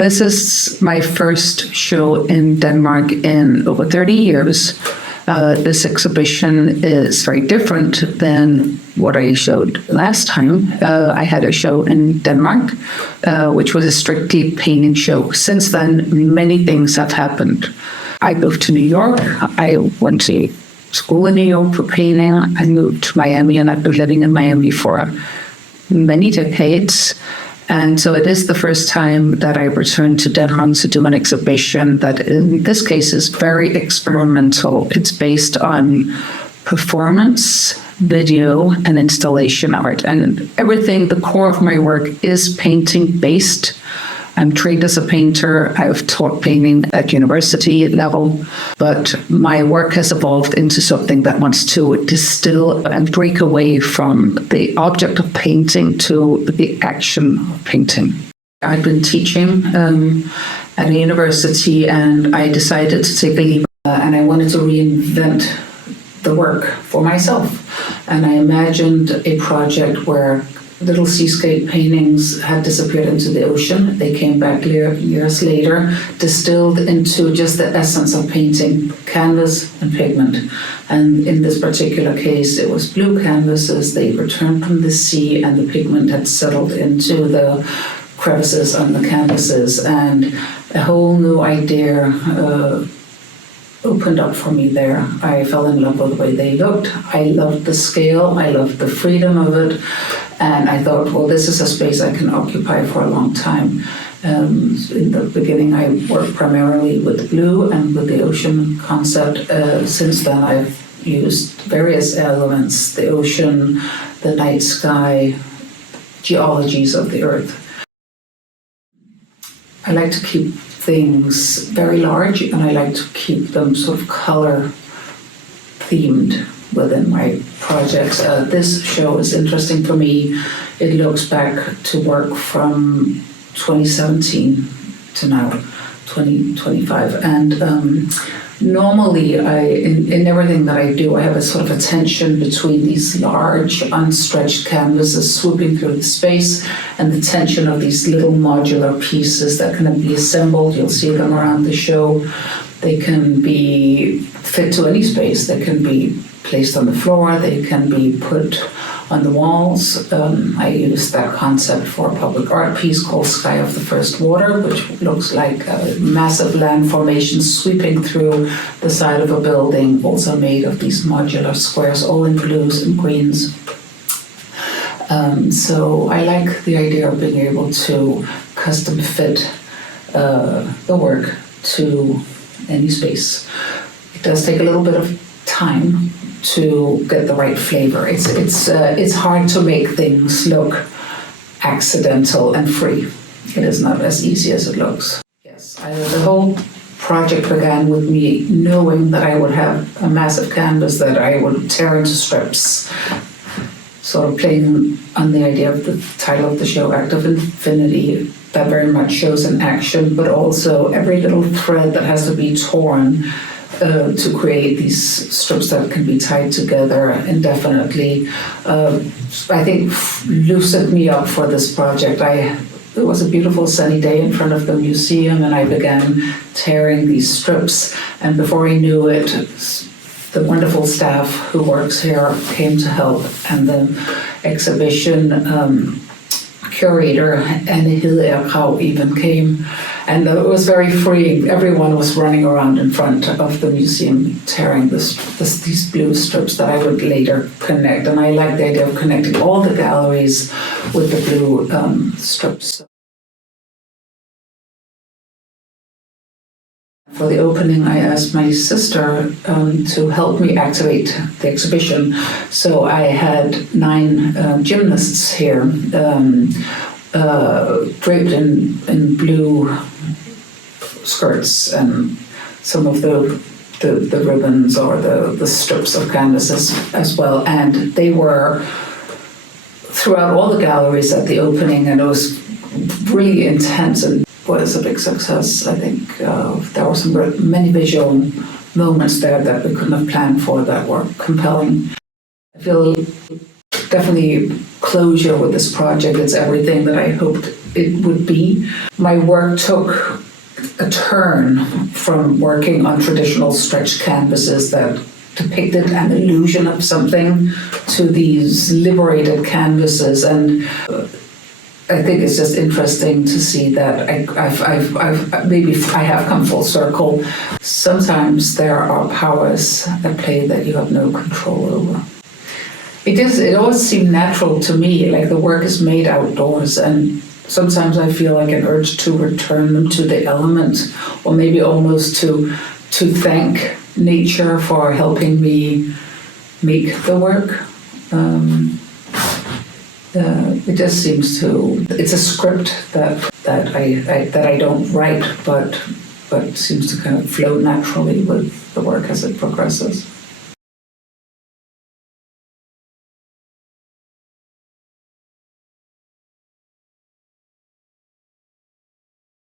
This is my first show in Denmark in over 30 years. This exhibition is very different than what I showed last time. I had a show in Denmark, which was a strictly painting show. Since then, many things have happened. I moved to New York. I went to school in New York for painting. I moved to Miami, and I've been living in Miami for many decades. And so it is the first time that I returned to Denmark to do an exhibition that in this case is very experimental. It's based on performance, video, and installation art. And everything, the core of my work is painting based. I'm trained as a painter. I've taught painting at university level, but my work has evolved into something that wants to distill and break away from the object of painting to the action of painting. I've been teaching at a university, and I decided to take a leap, and I wanted to reinvent the work for myself. And I imagined a project where little seascape paintings had disappeared into the ocean. They came back years later, distilled into just the essence of painting, canvas and pigment. And in this particular case, it was blue canvases. They returned from the sea, and the pigment had settled into the crevices on the canvases. And a whole new idea opened up for me there. I fell in love with the way they looked. I loved the scale. I loved the freedom of it. And I thought, well, this is a space I can occupy for a long time. In the beginning, I worked primarily with blue and with the ocean concept. Since then, I've used various elements, the ocean, the night sky, geologies of the earth. I like to keep things very large, and I like to keep them sort of color themed within my projects. This show is interesting for me. It looks back to work from 2017 to now, 2025. And normally, in everything that I do, I have a sort of a tension between these large, unstretched canvases swooping through the space and the tension of these little modular pieces that can be assembled. You'll see them around the show. They can be fit to any space. They can be placed on the floor. They can be put on the walls. I used that concept for a public art piece called Sky of the First Water, which looks like a massive land formation sweeping through the side of a building, also made of these modular squares, all in blues and greens. So I like the idea of being able to custom fit the work to any space. It does take a little bit of time to get the right flavor. It's hard to make things look accidental and free. It is not as easy as it looks. Yes, the whole project began with me knowing that I would have a massive canvas that I would tear into strips, sort of playing on the idea of the title of the show, Act of Infinity, that very much shows an action, but also every little thread that has to be torn to create these strips that can be tied together indefinitely. I think loosened me up for this project. It was a beautiful sunny day in front of the museum, and I began tearing these strips, and before I knew it, the wonderful staff who works here came to help, and the exhibition curator Anne Hedeakrav even came, and it was very freeing. Everyone was running around in front of the museum tearing these blue strips that I would later connect, and I like the idea of connecting all the galleries with the blue strips. For the opening, I asked my sister to help me activate the exhibition. So I had 9 gymnasts here, draped in blue skirts, and some of the ribbons or the strips of canvases as well. And they were throughout all the galleries at the opening, and it was really intense and was a big success. I think there were many visual moments there that we couldn't have planned for that were compelling. I feel definitely closure with this project. It's everything that I hoped it would be. My work took a turn from working on traditional stretched canvases that depicted an illusion of something to these liberated canvases, and I think it's just interesting to see that I have come full circle. Sometimes there are powers at play that you have no control over. It always seemed natural to me, like the work is made outdoors, and sometimes I feel like an urge to return them to the element, or maybe almost to thank nature for helping me make the work. It just seems to. It's a script that I don't write, but seems to kind of flow naturally with the work as it progresses.